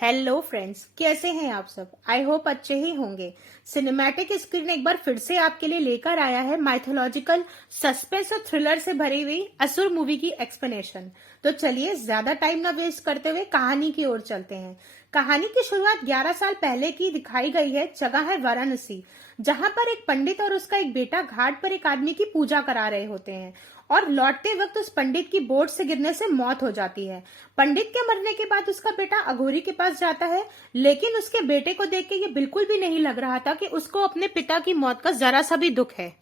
Hello friends, कैसे हैं आप सब। आई होप अच्छे ही होंगे। सिनेमैटिक स्क्रीन एक बार फिर से आपके लिए लेकर आया है माइथोलॉजिकल सस्पेंस और थ्रिलर से भरी हुई असुर मूवी की एक्सप्लेनेशन। तो चलिए ज्यादा टाइम ना वेस्ट करते हुए कहानी की ओर चलते हैं। कहानी की शुरुआत 11 साल पहले की दिखाई गई है। जगह है वाराणसी, जहां पर एक पंडित और उसका एक बेटा घाट पर एक आदमी की पूजा करा रहे होते हैं और लौटते वक्त उस पंडित की बोट से गिरने से मौत हो जाती है। पंडित के मरने के बाद उसका बेटा अघोरी के पास जाता है, लेकिन उसके बेटे को देख के ये बिल्कुल भी नहीं लग रहा था कि उसको अपने पिता की मौत का जरा सा भी दुख है।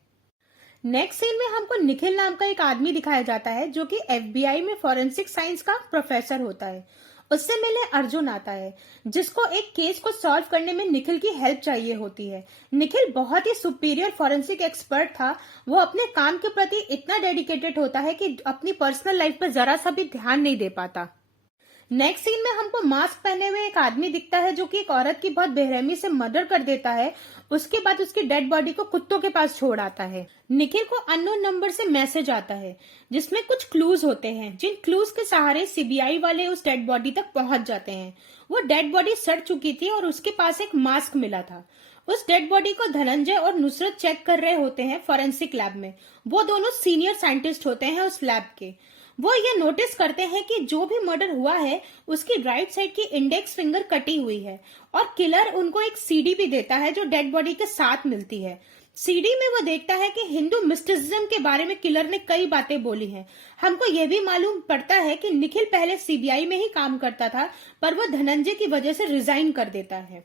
नेक्स्ट सीन में हमको निखिल नाम का एक आदमी दिखाया जाता है जो कि एफबीआई में फॉरेंसिक साइंस का प्रोफेसर होता है। उससे मिले अर्जुन आता है, जिसको एक केस को सॉल्व करने में निखिल की हेल्प चाहिए होती है। निखिल बहुत ही सुपीरियर फॉरेंसिक एक्सपर्ट था। वो अपने काम के प्रति इतना डेडिकेटेड होता है कि अपनी पर्सनल लाइफ पर जरा सा भी ध्यान नहीं दे पाता। नेक्स्ट सीन में हमको मास्क पहने हुए एक आदमी दिखता है जो कि एक औरत की बहुत बेरहमी से मर्डर कर देता है। उसके बाद उसकी डेड बॉडी को कुत्तों के पास छोड़ आता है। निखिल को अननोन नंबर से मैसेज आता है जिसमें कुछ क्लूज होते हैं, जिन क्लूज के सहारे सीबीआई वाले उस डेड बॉडी तक पहुंच जाते हैं। वो डेड बॉडी सड़ चुकी थी और उसके पास एक मास्क मिला था। उस डेड बॉडी को धनंजय और नुसरत चेक कर रहे होते हैं फॉरेंसिक लैब में। वो दोनों सीनियर साइंटिस्ट होते हैं उस लैब के। वो ये नोटिस करते हैं कि जो भी मर्डर हुआ है उसकी राइट साइड की इंडेक्स फिंगर कटी हुई है और किलर उनको एक सीडी भी देता है जो डेड बॉडी के साथ मिलती है। सीडी में वो देखता है कि हिंदू मिस्टिसिज्म के बारे में किलर ने कई बातें बोली हैं। हमको यह भी मालूम पड़ता है कि निखिल पहले सीबीआई में ही काम करता था, पर वो धनंजय की वजह से रिजाइन कर देता है।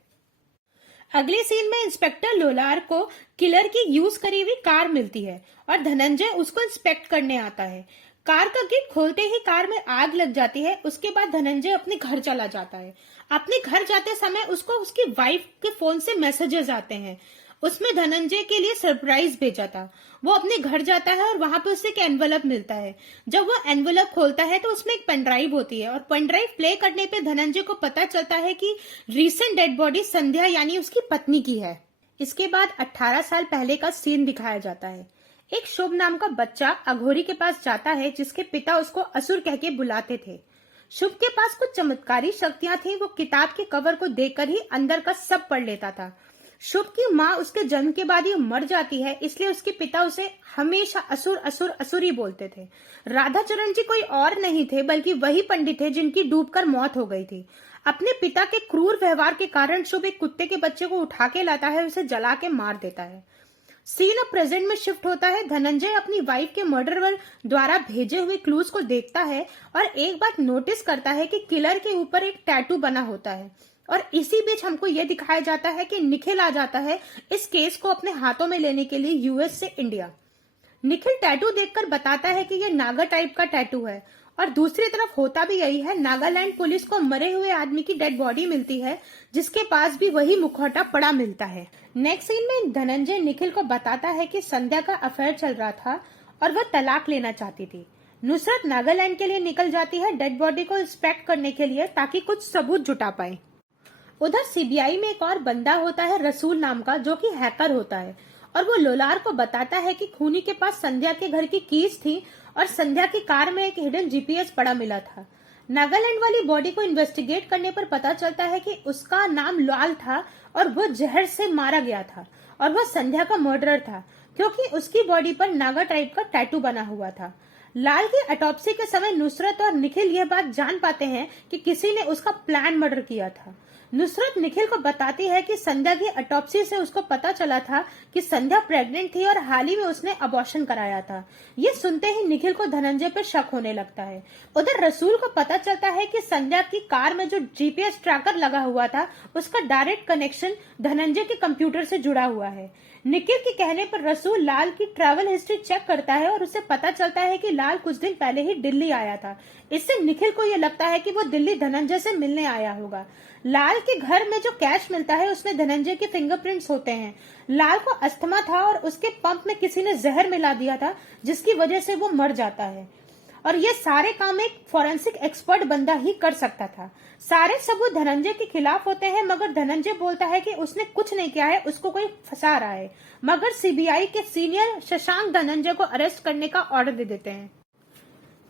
अगले सीन में इंस्पेक्टर लोलार को किलर की यूज करी हुई कार मिलती है और धनंजय उसको इंस्पेक्ट करने आता है। कार का गेट खोलते ही कार में आग लग जाती है। उसके बाद धनंजय अपने घर चला जाता है। अपने घर जाते समय उसको उसकी वाइफ के फोन से मैसेजेस आते हैं। उसमें धनंजय के लिए सरप्राइज भेजा था। वो अपने घर जाता है और वहां पे उसे एक एनवलप मिलता है। जब वो एनवलप खोलता है तो उसमें एक पेनड्राइव होती है और पेनड्राइव प्ले करने पे धनंजय को पता चलता है कि रीसेंट डेड बॉडी संध्या यानी उसकी पत्नी की है। इसके बाद 18 साल पहले का सीन दिखाया जाता है। एक शुभ नाम का बच्चा अघोरी के पास जाता है जिसके पिता उसको असुर कह के बुलाते थे। शुभ के पास कुछ चमत्कारी शक्तियां थी। वो किताब के कवर को देखकर ही अंदर का सब पढ़ लेता था। शुभ की माँ उसके जन्म के बाद ही मर जाती है, इसलिए उसके पिता उसे हमेशा असुर असुर असुर ही बोलते थे। राधाचरण जी कोई और नहीं थे बल्कि वही पंडित थे जिनकी डूबकर मौत हो गई थी। अपने पिता के क्रूर व्यवहार के कारण शुभ एक कुत्ते के बच्चे को उठा के लाता है, उसे जला के मार देता है। सीन अब प्रेजेंट में शिफ्ट होता है। धनंजय अपनी वाइफ के मर्डरर द्वारा भेजे हुए क्लूज को देखता है और एक बात नोटिस करता है कि किलर के ऊपर एक टैटू बना होता है। और इसी बीच हमको यह दिखाया जाता है कि निखिल आ जाता है इस केस को अपने हाथों में लेने के लिए यूएस से इंडिया। निखिल टैटू देखकर बताता है कि यह नागा टाइप का टैटू है और दूसरी तरफ होता भी यही है। नागालैंड पुलिस को मरे हुए आदमी की डेड बॉडी मिलती है जिसके पास भी वही मुखौटा पड़ा मिलता है। नेक्स्ट सीन में धनंजय निखिल को बताता है कि संध्या का अफेयर चल रहा था और वह तलाक लेना चाहती थी। नुसरत नागालैंड के लिए निकल जाती है डेड बॉडी को इंस्पेक्ट करने के लिए ताकि कुछ सबूत जुटा पाए। उधर सीबीआई में एक और बंदा होता है रसूल नाम का, जो कि हैकर होता है और वो लोलार को बताता है कि खूनी के पास संध्या के घर की कीज थी और संध्या की कार में एक हिडन जीपीएस पड़ा मिला था। नागालैंड वाली बॉडी को इन्वेस्टिगेट करने पर पता चलता है कि उसका नाम लाल था और वो जहर से मारा गया था और वह संध्या का मर्डरर था क्योंकि उसकी बॉडी पर नागा टाइप का टैटू बना हुआ था। लाल की ऑटोप्सी के समय नुसरत और निखिल यह बात जान पाते हैं कि किसी ने उसका प्लान मर्डर किया था। नुसरत निखिल को बताती है कि संध्या की ऑटोप्सी से उसको पता चला था कि संध्या प्रेग्नेंट थी और हाल ही में उसने अबॉर्शन कराया था। ये सुनते ही निखिल को धनंजय पर शक होने लगता है। उधर रसूल को पता चलता है कि संध्या की कार में जो जीपीएस ट्रैकर लगा हुआ था उसका डायरेक्ट कनेक्शन धनंजय के कंप्यूटर से जुड़ा हुआ है। निखिल के कहने पर रसूल लाल की ट्रैवल हिस्ट्री चेक करता है और उसे पता चलता है कि लाल कुछ दिन पहले ही दिल्ली आया था। इससे निखिल को यह लगता है कि वो दिल्ली धनंजय से मिलने आया होगा। लाल के घर में जो कैश मिलता है उसमें धनंजय के फिंगरप्रिंट्स होते हैं। लाल को अस्थमा था और उसके पंप में किसी ने जहर मिला दिया था जिसकी वजह से वो मर जाता है और ये सारे काम एक फॉरेंसिक एक्सपर्ट बंदा ही कर सकता था। सारे सबूत धनंजय के खिलाफ होते हैं मगर धनंजय बोलता है कि उसने कुछ नहीं किया है, उसको कोई फंसा रहा है। मगर सीबीआई के सीनियर शशांक धनंजय को अरेस्ट करने का ऑर्डर दे देते हैं।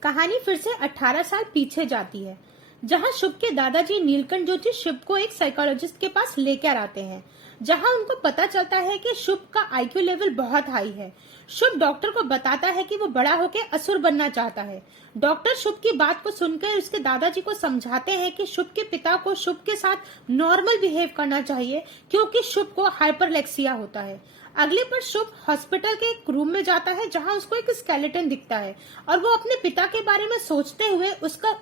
कहानी फिर से 18 साल पीछे जाती है। जहां शुभ के दादाजी नीलकंठ ज्योति शुभ को एक साइकोलॉजिस्ट के पास लेकर आते हैं, जहां उनको पता चलता है कि शुभ का आईक्यू लेवल बहुत हाई है। शुभ डॉक्टर को बताता है कि वो बड़ा होकर असुर बनना चाहता है। डॉक्टर शुभ की बात को सुनकर उसके दादाजी को समझाते हैं कि शुभ के पिता को शुभ के साथ नॉर्मल बिहेव करना चाहिए, क्योंकि शुभ को हाइपरलेक्सिया होता है। अगले पर शुभ हॉस्पिटल के एक रूम में जाता है, जहां उसको एक स्केलेटन दिखता है और वो अपने पिता के बारे में सोचते हुए उसका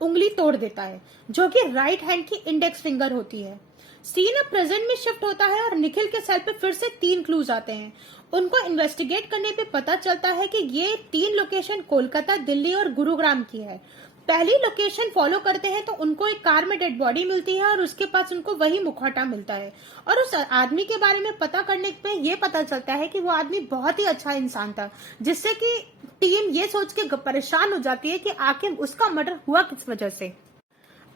उंगली तोड़ देता है, जो कि राइट हैंड की इंडेक्स फिंगर होती है। सीन अब प्रेजेंट में शिफ्ट होता है और निखिल के सेल पे फिर से 3 क्लूज आते हैं। उनको इन्वेस्टिगेट करने पे पता चलता है कि ये 3 लोकेशन कोलकाता, दिल्ली और गुरुग्राम की है। पहली लोकेशन फॉलो करते हैं तो उनको एक कार में डेड बॉडी मिलती है और उसके पास उनको वही मुखौटा मिलता है। और उस आदमी के बारे में पता करने पे ये पता चलता है कि वो आदमी बहुत ही अच्छा इंसान था, जिससे कि टीम ये सोच के परेशान हो जाती है कि आखिर उसका मर्डर हुआ किस वजह से।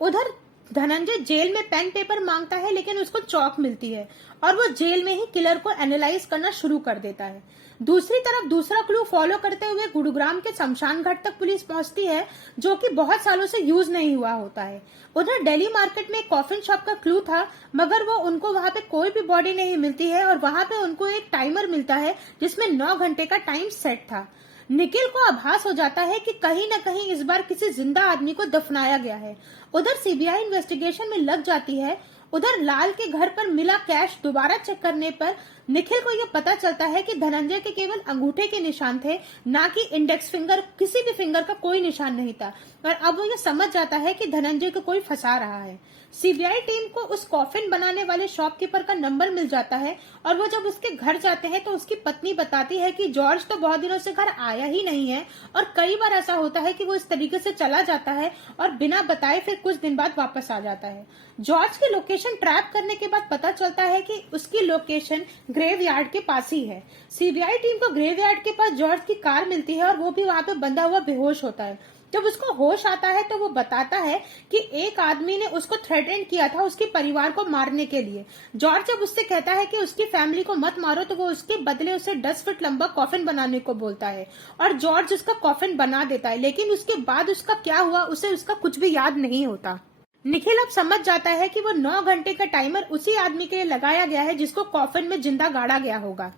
उधर धनंजय जेल में पेन पेपर मांगता है, लेकिन उसको चौक मिलती है और वो जेल में ही किलर को एनालाइज करना शुरू कर देता है। दूसरी तरफ दूसरा क्लू फॉलो करते हुए गुरुग्राम के शमशान घाट तक पुलिस पहुंचती है, जो कि बहुत सालों से यूज नहीं हुआ होता है। उधर दिल्ली मार्केट में एक कॉफिन शॉप का क्लू था, मगर वो उनको वहां पे कोई भी बॉडी नहीं मिलती है और वहां पे उनको एक टाइमर मिलता है जिसमें 9 घंटे का टाइम सेट था। निखिल को आभास हो जाता है कि कहीं न कहीं इस बार किसी जिंदा आदमी को दफनाया गया है। उधर सीबीआई इन्वेस्टिगेशन में लग जाती है। उधर लाल के घर पर मिला कैश दोबारा चेक करने पर निखिल को यह पता चलता है कि धनंजय के केवल अंगूठे के निशान थे, ना कि इंडेक्स फिंगर, किसी भी फिंगर का कोई निशान नहीं था। और अब वो ये समझ जाता है कि धनंजय को कोई फंसा रहा है। सीबीआई टीम को उस कॉफिन बनाने वाले शॉपकीपर का नंबर मिल जाता है और वो जब उसके घर जाते हैं तो उसकी पत्नी बताती है कि जॉर्ज तो बहुत दिनों से घर आया ही नहीं है और कई बार ऐसा होता है कि वो इस तरीके से चला जाता है और बिना बताए फिर कुछ दिन बाद वापस आ जाता है। जॉर्ज की लोकेशन ट्रैप करने के बाद पता चलता है कि उसकी लोकेशन ग्रेवयार्ड के पास ही है। सीबीआई टीम को ग्रेवयार्ड के पास जॉर्ज की कार मिलती है और वो भी वहां पे बंधा हुआ बेहोश होता है। जब उसको होश आता है तो वो बताता है कि एक आदमी ने उसको थ्रेटेन किया था उसके परिवार को मारने के लिए। जॉर्ज जब उससे कहता है कि उसकी फैमिली को मत मारो तो वो उसके बदले उसे 10 फीट लंबा कॉफिन बनाने को बोलता है और जॉर्ज उसका कॉफिन बना देता है, लेकिन उसके बाद उसका क्या हुआ उसे उसका कुछ भी याद नहीं होता। निखिल अब समझ जाता है कि वो 9 घंटे का टाइमर उसी आदमी के लिए लगाया गया है जिसको कॉफिन में जिंदा गाड़ा गया होगा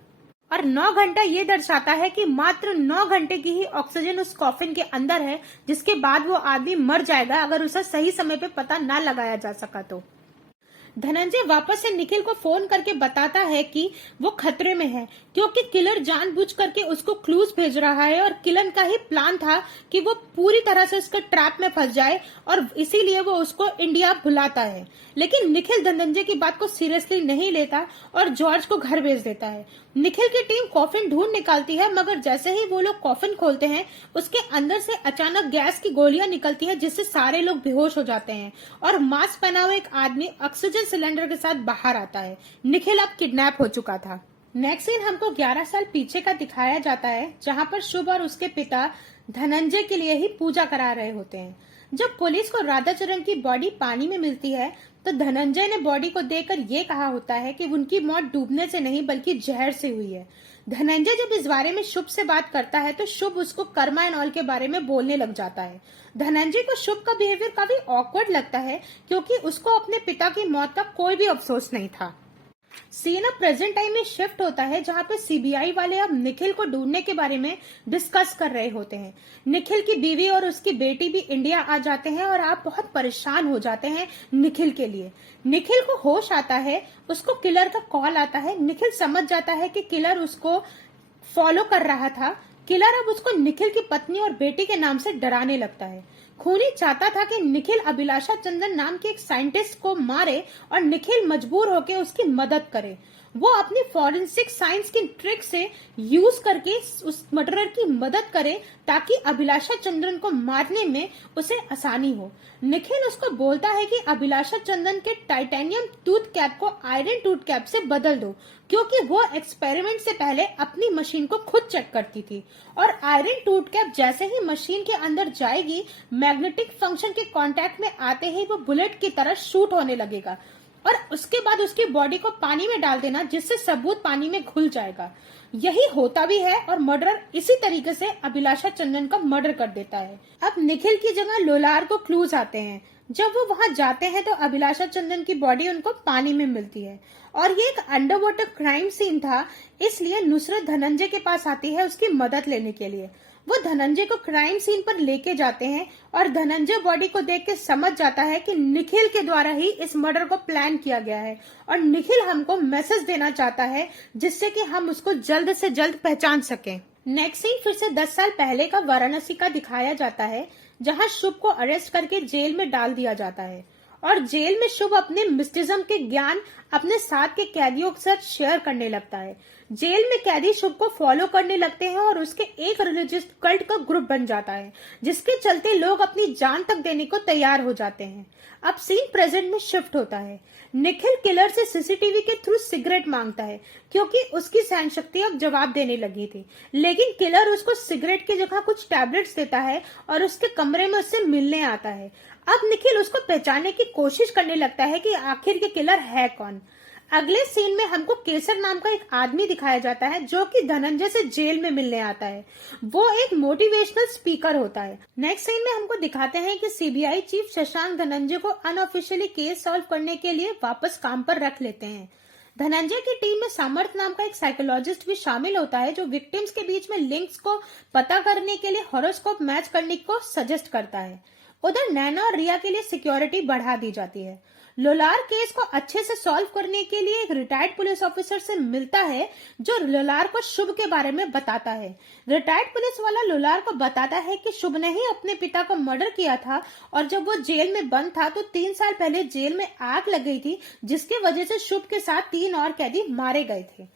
और 9 घंटा ये दर्शाता है कि मात्र 9 घंटे की ही ऑक्सीजन उस कॉफिन के अंदर है, जिसके बाद वो आदमी मर जाएगा अगर उसे सही समय पे पता ना लगाया जा सका तो। धनंजय वापस से निखिल को फोन करके बताता है कि वो खतरे में है, क्योंकि किलर जानबूझ करके उसको क्लूज भेज रहा है और किलर का ही प्लान था कि वो पूरी तरह से उसके ट्रैप में फंस जाए और इसीलिए वो उसको इंडिया बुलाता है। लेकिन निखिल धनंजय की बात को सीरियसली नहीं लेता और जॉर्ज को घर भेज देता है। निखिल की टीम कॉफिन ढूंढ निकालती है, मगर जैसे ही वो लोग कॉफिन खोलते हैं उसके अंदर से अचानक गैस की गोलियां निकलती हैं, जिससे सारे लोग बेहोश हो जाते हैं और मास्क पहना हुआ एक आदमी ऑक्सीजन सिलेंडर के साथ बाहर आता है। निखिल अब किडनैप हो चुका था। नेक्स्ट सीन हमको 11 साल पीछे का दिखाया जाता है, जहां पर शुभ और उसके पिता धनंजय के लिए ही पूजा करा रहे होते हैं। जब पुलिस को राधाचरण की बॉडी पानी में मिलती है तो धनंजय ने बॉडी को देखकर ये कहा होता है कि उनकी मौत डूबने से नहीं बल्कि जहर से हुई है। धनंजय जब इस बारे में शुभ से बात करता है तो शुभ उसको कर्मा एंड ऑल के बारे में बोलने लग जाता है। धनंजय को शुभ का बिहेवियर काफी ऑकवर्ड लगता है, क्योंकि उसको अपने पिता की मौत का कोई भी अफसोस नहीं था। सीन अब प्रेजेंट टाइम में शिफ्ट होता है, जहां पे सीबीआई वाले अब निखिल को ढूंढने के बारे में डिस्कस कर रहे होते हैं। निखिल की बीवी और उसकी बेटी भी इंडिया आ जाते हैं और आप बहुत परेशान हो जाते हैं निखिल के लिए। निखिल को होश आता है, उसको किलर का कॉल आता है। निखिल समझ जाता है कि किलर उसको फॉलो कर रहा था। किलर अब उसको निखिल की पत्नी और बेटी के नाम से डराने लगता है। खूनी चाहता था कि निखिल अभिलाषा चंदन नाम के एक साइंटिस्ट को मारे और निखिल मजबूर होकर उसकी मदद करे। वो अपनी फॉरेंसिक साइंस की ट्रिक से यूज करके उस मर्डरर की मदद करे ताकि अभिलाषा चंद्रन को मारने में उसे आसानी हो। निखिल उसको बोलता है कि अभिलाषा चंदन के टाइटेनियम टूथ कैप को आयरन टूथ कैप से बदल दो, क्योंकि वो एक्सपेरिमेंट से पहले अपनी मशीन को खुद चेक करती थी और आयरन टूथ कैप जैसे ही मशीन के अंदर जाएगी, मैग्नेटिक फंक्शन के कांटेक्ट में आते ही वो बुलेट की तरह शूट होने लगेगा और उसके बाद उसकी बॉडी को पानी में डाल देना, जिससे सबूत पानी में घुल जाएगा। यही होता भी है और मर्डरर इसी तरीके से अभिलाषा चंदन का मर्डर कर देता है। अब निखिल की जगह लोलार को क्लूज आते हैं। जब वो वहां जाते हैं तो अभिलाषा चंदन की बॉडी उनको पानी में मिलती है और ये एक अंडर वाटर क्राइम सीन था, इसलिए नुसरत धनंजय के पास आती है उसकी मदद लेने के लिए। वो धनंजय को क्राइम सीन पर लेके जाते हैं और धनंजय बॉडी को देख के समझ जाता है कि निखिल के द्वारा ही इस मर्डर को प्लान किया गया है और निखिल हमको मैसेज देना चाहता है जिससे कि हम उसको जल्द से जल्द पहचान सकें। नेक्स्ट सीन फिर से 10 साल पहले का वाराणसी का दिखाया जाता है, जहां शुभ को अरेस्ट करके जेल में डाल दिया जाता है और जेल में शुभ अपने मिस्टिज्म के ज्ञान अपने साथ के कैदियों के साथ शेयर करने लगता है। जेल में कैदी शुभ को फॉलो करने लगते हैं और उसके एक रिलीजियस कल्ट का ग्रुप बन जाता है, जिसके चलते लोग अपनी जान तक देने को तैयार हो जाते हैं। अब सीन प्रेजेंट में शिफ्ट होता है। निखिल किलर से सीसीटीवी के थ्रू सिगरेट मांगता है क्योंकि उसकी सहन शक्ति अब जवाब देने लगी थी, लेकिन किलर उसको सिगरेट की जगह कुछ टैबलेट्स देता है और उसके कमरे में उससे मिलने आता है। अब निखिल उसको पहचानने की कोशिश करने लगता है कि आखिर के किलर है कौन। अगले सीन में हमको केसर नाम का एक आदमी दिखाया जाता है जो कि धनंजय से जेल में मिलने आता है। वो एक मोटिवेशनल स्पीकर होता है। नेक्स्ट सीन में हमको दिखाते हैं कि सीबीआई चीफ शशांक धनंजय को अनऑफिशियली केस सॉल्व करने के लिए वापस काम पर रख लेते हैं। धनंजय की टीम में सामर्थ नाम का एक साइकोलॉजिस्ट भी शामिल होता है जो विक्टिम्स के बीच में लिंक्स को पता करने के लिए हॉरोस्कोप मैच करने को सजेस्ट करता है। उधर नैना और रिया के लिए सिक्योरिटी बढ़ा दी जाती है। लोलार केस को अच्छे से सॉल्व करने के लिए एक रिटायर्ड पुलिस ऑफिसर से मिलता है जो लोलार को शुभ के बारे में बताता है। रिटायर्ड पुलिस वाला लोलार को बताता है कि शुभ ने ही अपने पिता का मर्डर किया था और जब वो जेल में बंद था तो 3 साल पहले जेल में आग लग गई थी, जिसकी वजह से शुभ के साथ 3 और कैदी मारे गए थे।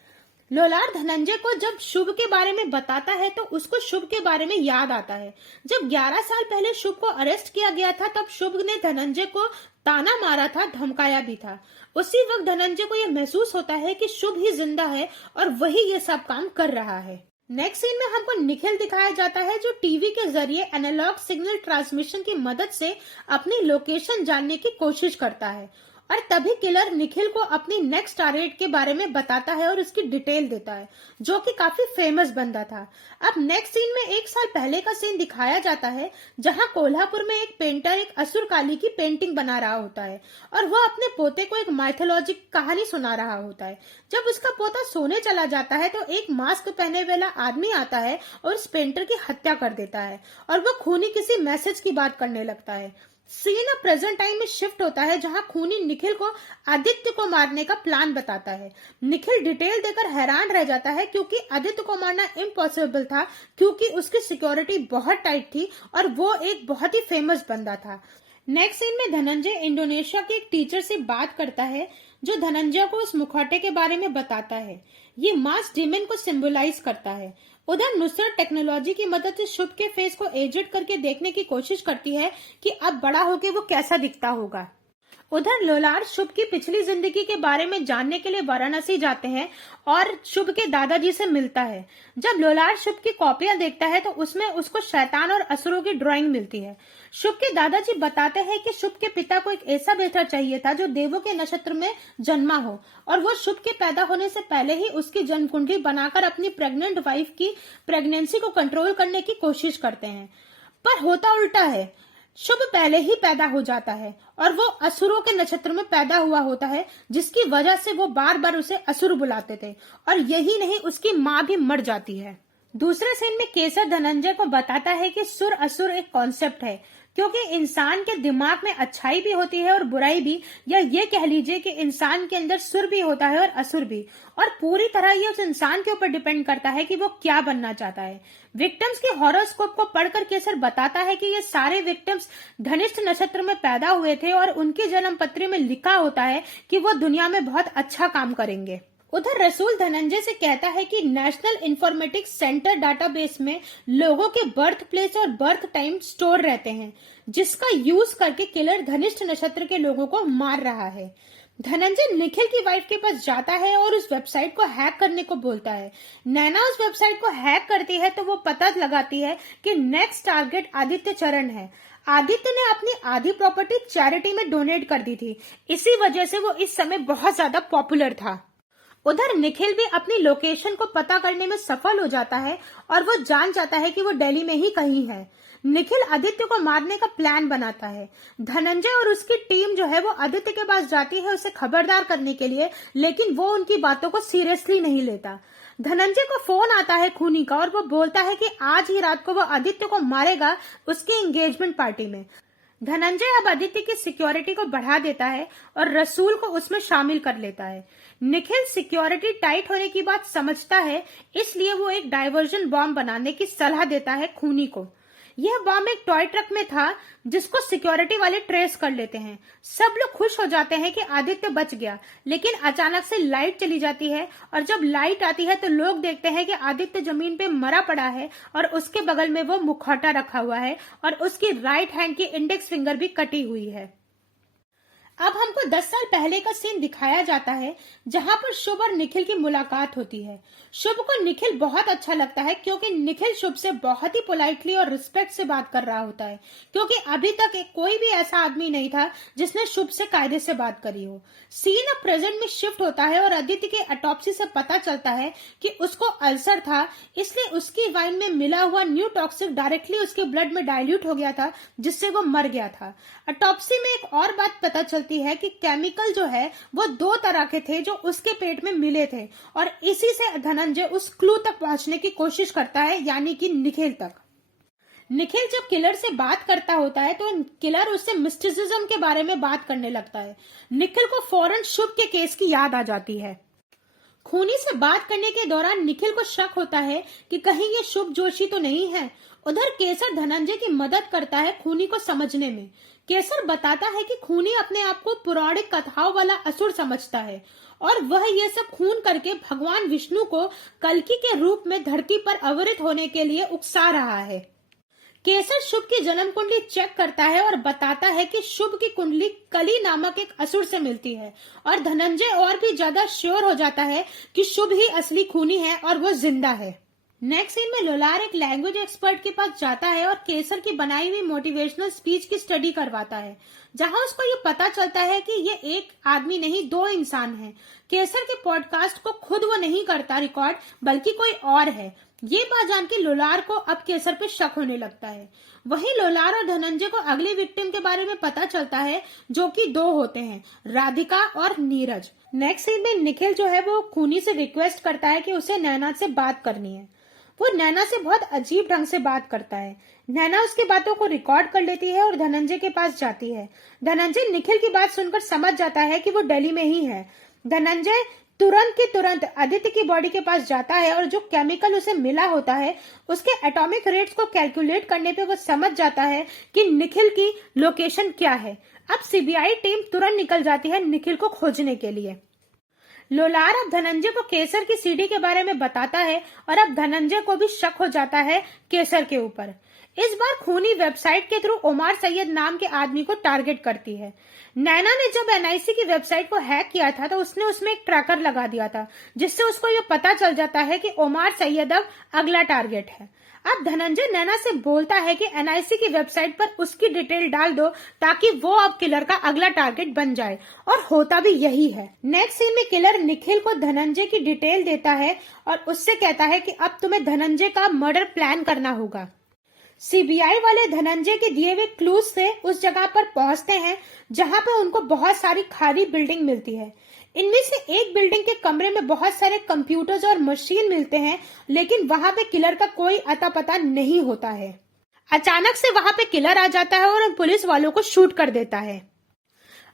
लोलार धनंजय को जब शुभ के बारे में बताता है तो उसको शुभ के बारे में याद आता है। जब 11 साल पहले शुभ को अरेस्ट किया गया था तब शुभ ने धनंजय को ताना मारा था, धमकाया भी था। उसी वक्त धनंजय को यह महसूस होता है कि शुभ ही जिंदा है और वही ये सब काम कर रहा है। नेक्स्ट सीन में हमको निखिल दिखाया जाता है जो टीवी के जरिए एनालॉग सिग्नल ट्रांसमिशन की मदद से अपनी लोकेशन जानने की कोशिश करता है और तभी किलर निखिल को अपनी नेक्स्ट टारगेट के बारे में बताता है और उसकी डिटेल देता है, जो कि काफी फेमस बंदा था। अब नेक्स्ट सीन में 1 साल पहले का सीन दिखाया जाता है जहां कोल्हापुर में एक पेंटर एक असुर काली की पेंटिंग बना रहा होता है और वह अपने पोते को एक माइथोलॉजिक कहानी सुना रहा होता है। जब उसका पोता सोने चला जाता है तो एक मास्क पहने वाला आदमी आता है और उस पेंटर की हत्या कर देता है और वह खूनी किसी मैसेज की बात करने लगता है। सीन अब प्रेजेंट टाइम में शिफ्ट होता है जहां खूनी निखिल को आदित्य को मारने का प्लान बताता है। निखिल डिटेल देकर हैरान रह जाता है क्योंकि आदित्य को मारना इम्पॉसिबल था क्योंकि उसकी सिक्योरिटी बहुत टाइट थी और वो एक बहुत ही फेमस बंदा था। नेक्स्ट सीन में धनंजय इंडोनेशिया के एक टीचर से बात करता है जो धनंजय को उस मुखौटे के बारे में बताता है। ये मास डीमन को सिंबलाइज करता है। उधर नुसरत टेक्नोलॉजी की मदद से शुभ के फेस को एडिट करके देखने की कोशिश करती है कि अब बड़ा होके वो कैसा दिखता होगा। उधर लोलार शुभ की पिछली जिंदगी के बारे में जानने के लिए वाराणसी जाते हैं और शुभ के दादाजी से मिलता है। जब लोलार शुभ की कॉपियां देखता है तो उसमें उसको शैतान और असुरों की ड्राइंग मिलती है। शुभ के दादाजी बताते हैं कि शुभ के पिता को एक ऐसा बेटा चाहिए था जो देवों के नक्षत्र में जन्मा हो और वो शुभ के पैदा होने से पहले ही उसकी जन्म कुंडली बनाकर अपनी प्रेग्नेंट वाइफ की प्रेगनेंसी को कंट्रोल करने की कोशिश करते हैं, पर होता उल्टा है। शुभ पहले ही पैदा हो जाता है और वो असुरों के नक्षत्र में पैदा हुआ होता है, जिसकी वजह से वो बार बार उसे असुर बुलाते थे और यही नहीं उसकी माँ भी मर जाती है। दूसरे सीन में केसर धनंजय को बताता है कि सुर असुर एक कॉन्सेप्ट है क्योंकि इंसान के दिमाग में अच्छाई भी होती है और बुराई भी, या ये कह लीजिए कि इंसान के अंदर सुर भी होता है और असुर भी, और पूरी तरह ये उस इंसान के ऊपर डिपेंड करता है कि वो क्या बनना चाहता है। विक्टिम्स के हॉरोस्कोप को पढ़कर केसर बताता है कि ये सारे विक्टिम्स धनिष्ठ नक्षत्र में पैदा हुए थे और उनकी जन्म पत्री में लिखा होता है कि वो दुनिया में बहुत अच्छा काम करेंगे। उधर रसूल धनंजय से कहता है कि नेशनल इंफॉर्मेटिक्स सेंटर डाटाबेस में लोगों के बर्थ प्लेस और बर्थ टाइम स्टोर रहते हैं, जिसका यूज करके किलर धनिष्ठ नक्षत्र के लोगों को मार रहा है। धनंजय निखिल की वाइफ के पास जाता है और उस वेबसाइट को हैक करने को बोलता है। नैना उस वेबसाइट को हैक करती है तो वो पता लगाती है कि नेक्स्ट टारगेट आदित्य चरण है। आदित्य ने अपनी आधी प्रॉपर्टी चैरिटी में डोनेट कर दी थी, इसी वजह से वो इस समय बहुत ज्यादा पॉपुलर था। उधर निखिल भी अपनी लोकेशन को पता करने में सफल हो जाता है और वो जान जाता है कि वो दिल्ली में ही कहीं है। निखिल आदित्य को मारने का प्लान बनाता है। धनंजय और उसकी टीम जो है वो आदित्य के पास जाती है उसे खबरदार करने के लिए, लेकिन वो उनकी बातों को सीरियसली नहीं लेता। धनंजय को फोन आता है खूनी का और वो बोलता है कि आज ही रात को वो आदित्य को मारेगा उसकी एंगेजमेंट पार्टी में। धनंजय अब आदित्य की सिक्योरिटी को बढ़ा देता है और रसूल को उसमें शामिल कर लेता है। निखिल सिक्योरिटी टाइट होने की बात समझता है, इसलिए वो एक डायवर्जन बॉम्ब बनाने की सलाह देता है खूनी को। यह बॉम्ब एक टॉय ट्रक में था जिसको सिक्योरिटी वाले ट्रेस कर लेते हैं। सब लोग खुश हो जाते हैं कि आदित्य बच गया, लेकिन अचानक से लाइट चली जाती है और जब लाइट आती है तो लोग देखते हैं कि आदित्य जमीन पे मरा पड़ा है और उसके बगल में वो मुखौटा रखा हुआ है और उसकी राइट हैंड की इंडेक्स फिंगर भी कटी हुई है। अब हमको 10 साल पहले का सीन दिखाया जाता है जहां पर शुभ और निखिल की मुलाकात होती है। शुभ को निखिल बहुत अच्छा लगता है क्योंकि निखिल शुभ से बहुत ही पोलाइटली और रिस्पेक्ट से बात कर रहा होता है, क्योंकि अभी तक कोई भी ऐसा आदमी नहीं था जिसने शुभ से कायदे से बात करी हो। सीन अब प्रेजेंट में शिफ्ट होता है और आदित्य के ऑटोप्सी से पता चलता है कि उसको अल्सर था, इसलिए उसकी वाइन में मिला हुआ न्यू टॉक्सिक डायरेक्टली उसके ब्लड में डाइल्यूट हो गया था, जिससे वो मर गया था। ऑटोप्सी में एक और बात पता चलती है कि केमिकल जो है वो 2 तरह के थे जो उसके पेट में मिले थे और इसी से धनंजय उस क्लू तक पहुंचने की कोशिश करता है, यानी कि निखिल तक। निखिल जब किलर से बात करता होता है तो किलर उससे मिस्टिसिज्म के बारे में बात करने लगता है। निखिल को फौरन शुभ के केस की याद आ जाती है। खूनी से बात करने के दौरान निखिल को शक होता है कि कहीं ये शुभ जोशी तो नहीं है। उधर केसर धनंजय की मदद करता है खूनी को समझने में। केसर बताता है कि खूनी अपने आप को पौराणिक कथाओं वाला असुर समझता है और वह ये सब खून करके भगवान विष्णु को कल्कि के रूप में धरती पर अवतरित होने के लिए उकसा रहा है। केसर शुभ की जन्म कुंडली चेक करता है और बताता है कि शुभ की कुंडली कली नामक एक असुर से मिलती है और धनंजय और भी ज्यादा श्योर हो जाता है कि शुभ ही असली खूनी है और वो जिंदा है। नेक्स्ट सीन में लोलार एक लैंग्वेज एक्सपर्ट के पास जाता है और केसर की बनाई हुई मोटिवेशनल स्पीच की स्टडी करवाता है, जहां उसको ये पता चलता है कि ये एक आदमी नहीं 2 इंसान हैं। केसर के पॉडकास्ट को खुद वो नहीं करता रिकॉर्ड, बल्कि कोई और है। ये बात जान के लोलार को अब केसर पे शक होने लगता है। वहीं लोलार और धनंजय को अगली विक्टिम के बारे में पता चलता है, जो कि 2 होते हैं, राधिका और नीरज। नेक्स्ट सीन में निखिल जो है वो खूनी से रिक्वेस्ट करता है कि उसे नैना से बात करनी है। वो नैना से बहुत अजीब ढंग से बात करता है। नैना उसकी बातों को रिकॉर्ड कर लेती है और धनंजय के पास जाती है। धनंजय निखिल की बात सुनकर समझ जाता है कि वो दिल्ली में ही है। धनंजय तुरंत के तुरंत आदित्य की बॉडी के पास जाता है और जो केमिकल उसे मिला होता है उसके एटॉमिक रेट्स को कैलकुलेट करने पे वो समझ जाता है कि निखिल की लोकेशन क्या है। अब सीबीआई टीम तुरंत निकल जाती है निखिल को खोजने के लिए। लोलार अब धनंजय को केसर की सीडी के बारे में बताता है और अब धनंजय को भी शक हो जाता है केसर के ऊपर। इस बार खूनी वेबसाइट के थ्रू ओमार सैयद नाम के आदमी को टारगेट करती है। नैना ने जब एनआईसी की वेबसाइट को हैक किया था तो उसने उसमें एक ट्रैकर लगा दिया था, जिससे उसको ये पता चल जाता है कि ओमार सैयद अब अगला टारगेट है। अब धनंजय नैना से बोलता है कि एनआईसी की वेबसाइट पर उसकी डिटेल डाल दो ताकि वो अब किलर का अगला टारगेट बन जाए, और होता भी यही है। नेक्स्ट सीन में किलर निखिल को धनंजय की डिटेल देता है और उससे कहता है कि अब तुम्हें धनंजय का मर्डर प्लान करना होगा। सीबीआई वाले धनंजय के दिए हुए क्लूज से उस जगह पर पहुंचते हैं जहां पर उनको बहुत सारी खाली बिल्डिंग मिलती है। इनमें से एक बिल्डिंग के कमरे में बहुत सारे कंप्यूटर्स और मशीन मिलते हैं, लेकिन वहां पे किलर का कोई अता पता नहीं होता है। अचानक से वहां पे किलर आ जाता है और पुलिस वालों को शूट कर देता है।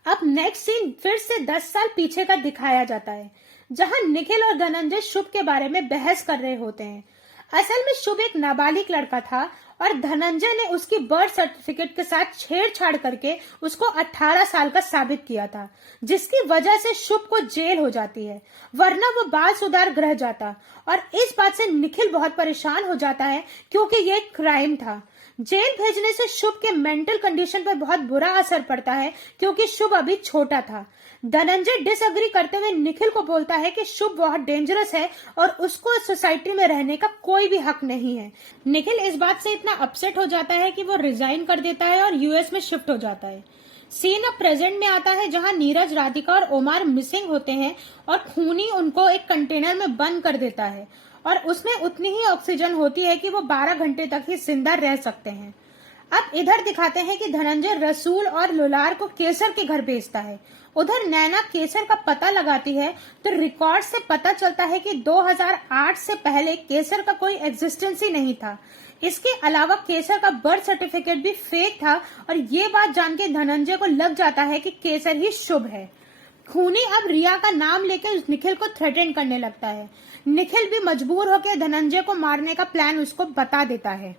अब नेक्स्ट सीन फिर से 10 साल पीछे का दिखाया जाता है, जहां निखिल और धनंजय शुभ के बारे में बहस कर रहे होते हैं। असल में शुभ एक नाबालिग लड़का था और धनंजय ने उसकी बर्थ सर्टिफिकेट के साथ छेड़छाड़ करके उसको 18 साल का साबित किया था, जिसकी वजह से शुभ को जेल हो जाती है, वरना वो बाल सुधार गृह जाता। और इस बात से निखिल बहुत परेशान हो जाता है क्योंकि ये क्राइम था। जेल भेजने से शुभ के मेंटल कंडीशन पर बहुत बुरा असर पड़ता है क्योंकि शुभ अभी छोटा था। धनंजय डिसएग्री करते हुए निखिल को बोलता है कि शुभ बहुत डेंजरस है और उसको इस सोसाइटी में रहने का कोई भी हक नहीं है। निखिल इस बात से इतना अपसेट हो जाता है कि वो रिजाइन कर देता है और यूएस में शिफ्ट हो जाता है। सीन अब प्रेजेंट में आता है जहां नीरज, राधिका और ओमार मिसिंग होते हैं और खूनी उनको एक कंटेनर में बंद कर देता है और उसमें उतनी ही ऑक्सीजन होती है कि वो 12 घंटे तक ही जिंदा रह सकते हैं। अब इधर दिखाते हैं कि धनंजय रसूल और लोलार को केसर के घर भेजता है। उधर नैना केसर का पता लगाती है तो रिकॉर्ड से पता चलता है कि 2008 से पहले केसर का कोई एग्जिस्टेंस ही नहीं था। इसके अलावा केसर का बर्थ सर्टिफिकेट भी फेक था और ये बात जान के धनंजय को लग जाता है कि केसर ही शुभ है। खूनी अब रिया का नाम लेकर निखिल को थ्रेटन करने लगता है। निखिल भी मजबूर होकर धनंजय को मारने का प्लान उसको बता देता है।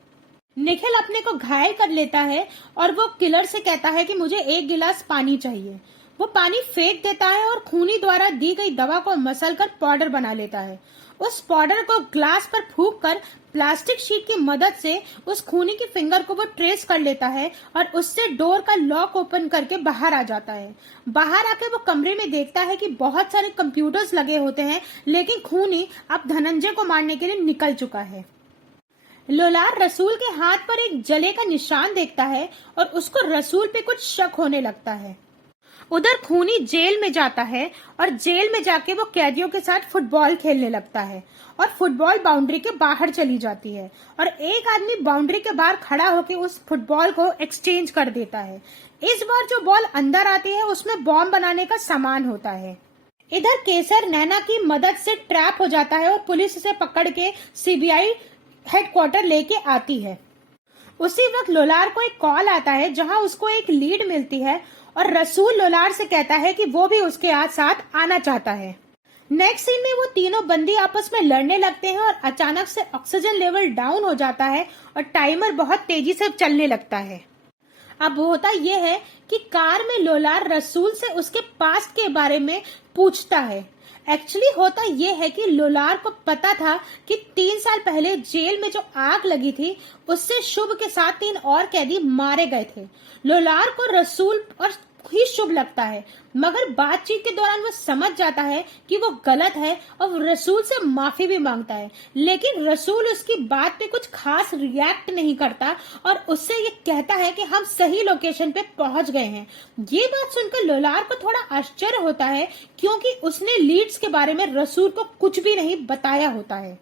निखिल अपने को घायल कर लेता है और वो किलर से कहता है कि मुझे 1 गिलास पानी चाहिए। वो पानी फेंक देता है और खूनी द्वारा दी गई दवा को मसलकर पाउडर बना लेता है। उस पाउडर को ग्लास पर फूंक कर प्लास्टिक शीट की मदद से उस खूनी की फिंगर को वो ट्रेस कर लेता है और उससे डोर का लॉक ओपन करके बाहर आ जाता है। बाहर आके वो कमरे में देखता है कि बहुत सारे कंप्यूटर्स लगे होते हैं, लेकिन खूनी अब धनंजय को मारने के लिए निकल चुका है। लोलार रसूल के हाथ पर एक जले का निशान देखता है और उसको रसूल पे कुछ शक होने लगता है। उधर खूनी जेल में जाता है और जेल में जाके वो कैदियों के साथ फुटबॉल खेलने लगता है और फुटबॉल बाउंड्री के बाहर चली जाती है और एक आदमी बाउंड्री के बाहर खड़ा होकर उस फुटबॉल को एक्सचेंज कर देता है। इस बार जो बॉल अंदर आती है उसमें बॉम्ब बनाने का सामान होता है। इधर केसर नैना की मदद से ट्रैप हो जाता है और पुलिस उसे पकड़ के सीबीआई हेडक्वार्टर लेके आती है। उसी वक्त लोलार को एक कॉल आता है जहां उसको एक लीड मिलती है और रसूल लोलार से कहता है कि वो भी उसके साथ आना चाहता है। नेक्स्ट सीन में वो तीनों बंदी आपस में लड़ने लगते हैं और अचानक से ऑक्सीजन लेवल डाउन हो जाता है और टाइमर बहुत तेजी से चलने लगता है। अब होता यह है कि कार में लोलार रसूल से उसके पास्ट के बारे में पूछता है। एक्चुअली होता यह है कि लोलार को पता था कि 3 साल पहले जेल में जो आग लगी थी उससे शुभ के साथ 3 और कैदी मारे गए थे। लोलार को रसूल और ही शुभ लगता है, मगर बातचीत के दौरान वो समझ जाता है कि वो गलत है और रसूल से माफी भी मांगता है, लेकिन रसूल उसकी बात पे कुछ खास रिएक्ट नहीं करता और उससे ये कहता है कि हम सही लोकेशन पे पहुंच गए हैं। ये बात सुनकर लोलार को थोड़ा आश्चर्य होता है क्योंकि उसने लीड्स के बारे में रसूल को कुछ भी नहीं बताया होता है।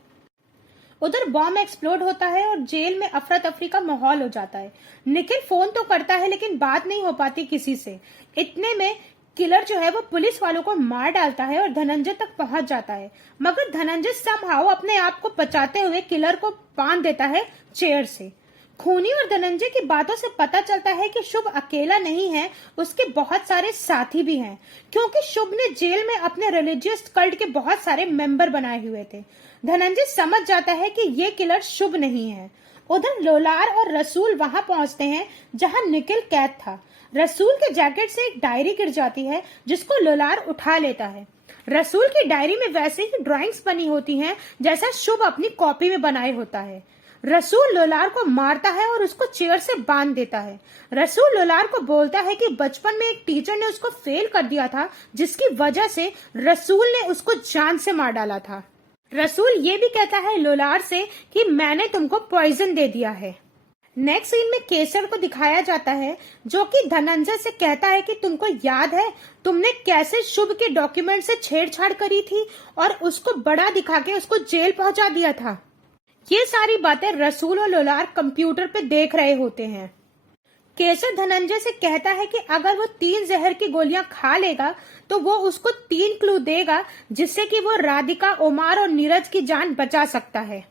उधर बॉम्ब एक्सप्लोड होता है और जेल में अफरा तफरी का माहौल हो जाता है। निखिल फोन तो करता है लेकिन बात नहीं हो पाती किसी से। इतने में किलर जो है वो पुलिस वालों को मार डालता है और धनंजय तक पहुंच जाता है, मगर धनंजय समहाउ अपने आप को बचाते हुए किलर को बांध देता है चेयर से। खूनी और धनंजय की बातों से पता चलता है कि शुभ अकेला नहीं है, उसके बहुत सारे साथी भी हैं, क्योंकि शुभ ने जेल में अपने रिलीजियस कल्ट के बहुत सारे मेंबर बनाए हुए थे। धनंजय समझ जाता है कि ये किलर शुभ नहीं है। उधर लोलार और रसूल वहां पहुंचते हैं जहां निखिल कैद था। रसूल के जैकेट से एक डायरी गिर जाती है जिसको लोलार उठा लेता है। रसूल की डायरी में वैसे ही ड्राइंग्स बनी होती हैं जैसा शुभ अपनी कॉपी में बनाए होता है। रसूल लोलार को मारता है और उसको चेयर से बांध देता है। रसूल लोलार को बोलता है कि बचपन में एक टीचर ने उसको फेल कर दिया था, जिसकी वजह से रसूल ने उसको जान से मार डाला था। रसूल ये भी कहता है लोलार से कि मैंने तुमको पॉइजन दे दिया है। नेक्स्ट सीन में केसर को दिखाया जाता है जो कि धनंजय से कहता है कि तुमको याद है तुमने कैसे शुभ के डॉक्यूमेंट से छेड़छाड़ करी थी और उसको बड़ा दिखा के उसको जेल पहुंचा दिया था। ये सारी बातें रसूल और लोलार कंप्यूटर पे देख रहे होते हैं। केसर धनंजय से कहता है कि अगर वो 3 जहर की गोलियां खा लेगा तो वो उसको 3 क्लू देगा जिससे कि वो राधिका, ओमार और नीरज की जान बचा सकता है।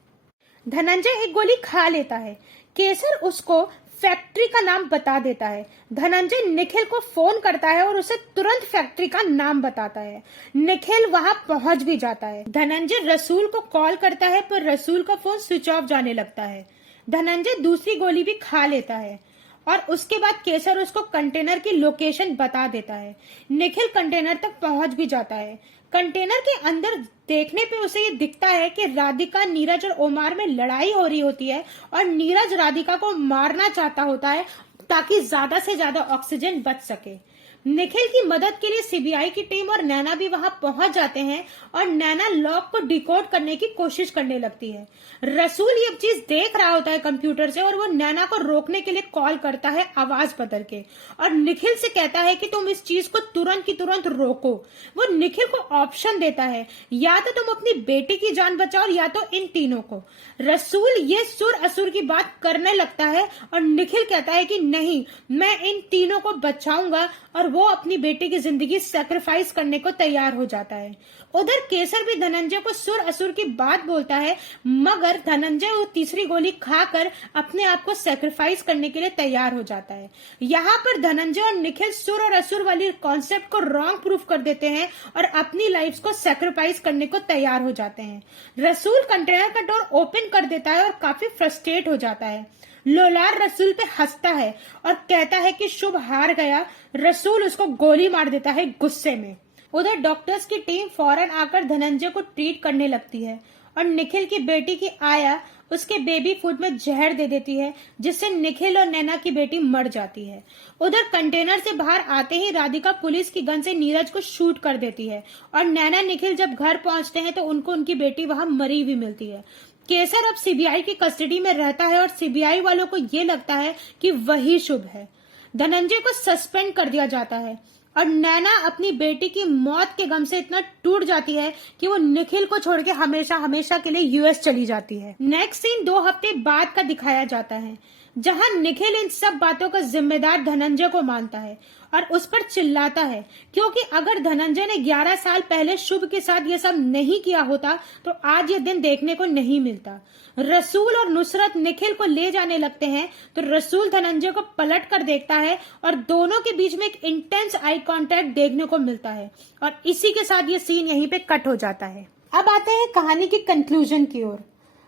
धनंजय एक गोली खा लेता है। केसर उसको फैक्ट्री का नाम बता देता है। धनंजय निखिल को फोन करता है और उसे तुरंत फैक्ट्री का नाम बताता है। निखिल वहां पहुंच भी जाता है। धनंजय रसूल को कॉल करता है पर रसूल का फोन स्विच ऑफ जाने लगता है। धनंजय दूसरी गोली भी खा लेता है और उसके बाद केसर उसको कंटेनर की लोकेशन बता देता है। निखिल कंटेनर तक पहुंच भी जाता है। कंटेनर के अंदर देखने पे उसे ये दिखता है कि राधिका, नीरज और ओमार में लड़ाई हो रही होती है और नीरज राधिका को मारना चाहता होता है ताकि ज्यादा से ज्यादा ऑक्सीजन बच सके। निखिल की मदद के लिए सीबीआई की टीम और नैना भी वहां पहुंच जाते हैं और नैना लॉक को डिकोड करने की कोशिश करने लगती है। रसूल ये चीज देख रहा होता है कंप्यूटर से और वो नैना को रोकने के लिए कॉल करता है आवाज बदल के और निखिल से कहता है कि तुम इस चीज को तुरंत की तुरंत रोको। वो निखिल को ऑप्शन देता है, या तो तुम अपनी बेटी की जान बचाओ या तो इन तीनों को। रसूल ये सुर असुर की बात करने लगता है और निखिल कहता है कि नहीं, मैं इन तीनों को बचाऊंगा और वो अपनी बेटी की जिंदगी सैक्रिफाइस करने को तैयार हो जाता है। उधर केसर भी धनंजय को सुर असुर की बात बोलता है, मगर धनंजय वो तीसरी गोली खाकर अपने आप को सैक्रिफाइस करने के लिए तैयार हो जाता है। यहाँ पर धनंजय और निखिल सुर और असुर वाली कॉन्सेप्ट को रॉन्ग प्रूफ कर देते हैं और अपनी लाइफ को सैक्रिफाइस करने को तैयार हो जाते हैं। रसूल कंटेनर का डोर ओपन कर देता है और काफी फ्रस्ट्रेट हो जाता है। लोलार रसूल पे हंसता है और कहता है कि शुभ हार गया। रसूल उसको गोली मार देता है गुस्से में। उधर डॉक्टर्स की टीम फौरन आकर धनंजय को ट्रीट करने लगती है और निखिल की बेटी की आया उसके बेबी फूड में जहर दे देती है, जिससे निखिल और नैना की बेटी मर जाती है। उधर कंटेनर से बाहर आते ही राधिका पुलिस की गन से नीरज को शूट कर देती है और नैना निखिल जब घर पहुंचते हैं तो उनको उनकी बेटी वहां मरी हुई मिलती है। केसर अब सीबीआई की कस्टडी में रहता है और सीबीआई वालों को ये लगता है कि वही शुभ है। धनंजय को सस्पेंड कर दिया जाता है और नैना अपनी बेटी की मौत के गम से इतना टूट जाती है कि वो निखिल को छोड़ के हमेशा हमेशा के लिए यूएस चली जाती है। नेक्स्ट सीन 2 हफ्ते बाद का दिखाया जाता है, जहां निखिल इन सब बातों का जिम्मेदार धनंजय को मानता है और उस पर चिल्लाता है, क्योंकि अगर धनंजय ने 11 साल पहले शुभ के साथ ये सब नहीं किया होता तो आज ये दिन देखने को नहीं मिलता। रसूल और नुसरत निखिल को ले जाने लगते हैं तो रसूल धनंजय को पलट कर देखता है और दोनों के बीच में एक इंटेंस आई कांटेक्ट देखने को मिलता है और इसी के साथ ये सीन यहीं पे कट हो जाता है। अब आते हैं कहानी के कंक्लूजन की ओर।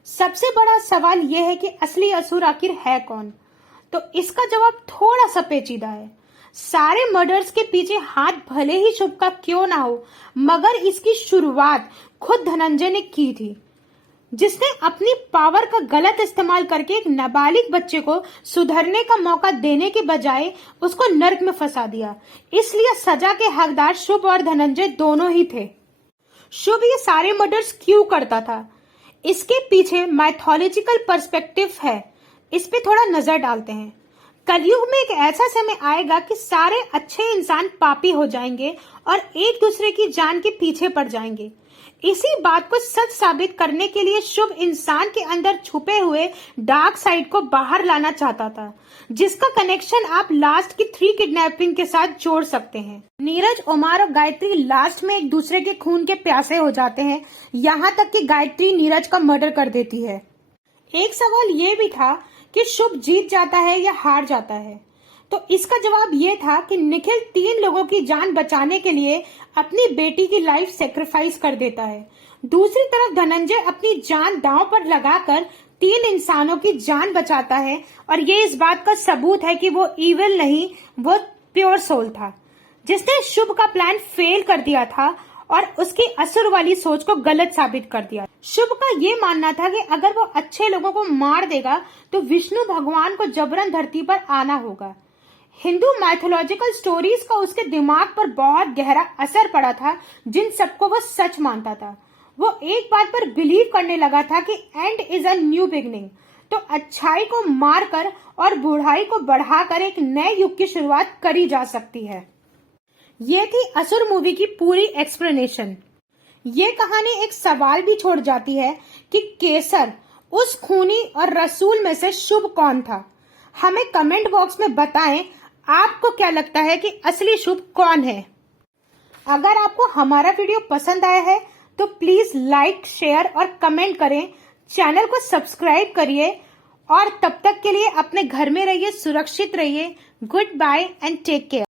सबसे बड़ा सवाल यह है कि असली असुर आखिर है कौन? तो इसका जवाब थोड़ा सा पेचीदा है। सारे मर्डर्स के पीछे हाथ भले ही शुभ का क्यों ना हो, मगर इसकी शुरुआत खुद धनंजय ने की थी, जिसने अपनी पावर का गलत इस्तेमाल करके एक नाबालिग बच्चे को सुधरने का मौका देने के बजाय उसको नर्क में फंसा दिया। इसलिए सजा के हकदार शुभ और धनंजय दोनों ही थे। शुभ ये सारे मर्डर्स क्यों करता था, इसके पीछे माइथोलॉजिकल पर्सपेक्टिव है, इस पे थोड़ा नजर डालते हैं। कलयुग में एक ऐसा समय आएगा कि सारे अच्छे इंसान पापी हो जाएंगे और एक दूसरे की जान के पीछे पड़ जाएंगे। इसी बात को सच साबित करने के लिए शुभ इंसान के अंदर छुपे हुए डार्क साइड को बाहर लाना चाहता था, जिसका कनेक्शन आप लास्ट की 3 किडनैपिंग के साथ जोड़ सकते हैं। नीरज, ओमार और गायत्री लास्ट में एक दूसरे के खून के प्यासे हो जाते हैं, यहाँ तक कि गायत्री नीरज का मर्डर कर देती है। एक सवाल ये भी था कि शुभ जीत जाता है या हार जाता है, तो इसका जवाब ये था कि निखिल 3 लोगों की जान बचाने के लिए अपनी बेटी की लाइफ सेक्रीफाइस कर देता है। दूसरी तरफ धनंजय अपनी जान दांव पर लगाकर 3 इंसानों की जान बचाता है और ये इस बात का सबूत है कि वो इविल नहीं, वो प्योर सोल था, जिसने शुभ का प्लान फेल कर दिया था और उसकी असुर वाली सोच को गलत साबित कर दिया। शुभ का ये मानना था कि अगर वो अच्छे लोगों को मार देगा तो विष्णु भगवान को जबरन धरती पर आना होगा। हिंदू माइथोलॉजिकल स्टोरीज का उसके दिमाग पर बहुत गहरा असर पड़ा था, जिन सबको वो सच मानता था। वो एक बात पर बिलीव करने लगा था कि and is a new beginning, तो अच्छाई को मारकर और बुराई को बढ़ाकर एक नए युग की शुरुआत करी जा सकती है। ये थी असुर मूवी की पूरी एक्सप्लेनेशन। ये कहानी एक सवाल भी छोड़ जाती है कि केसर, उस खूनी और रसूल में से शुभ कौन था। हमें कमेंट बॉक्स में बताएं आपको क्या लगता है कि असली शुभ कौन है। अगर आपको हमारा वीडियो पसंद आया है तो प्लीज लाइक, शेयर और कमेंट करें। चैनल को सब्सक्राइब करिए और तब तक के लिए अपने घर में रहिए, सुरक्षित रहिए। Good bye and take care.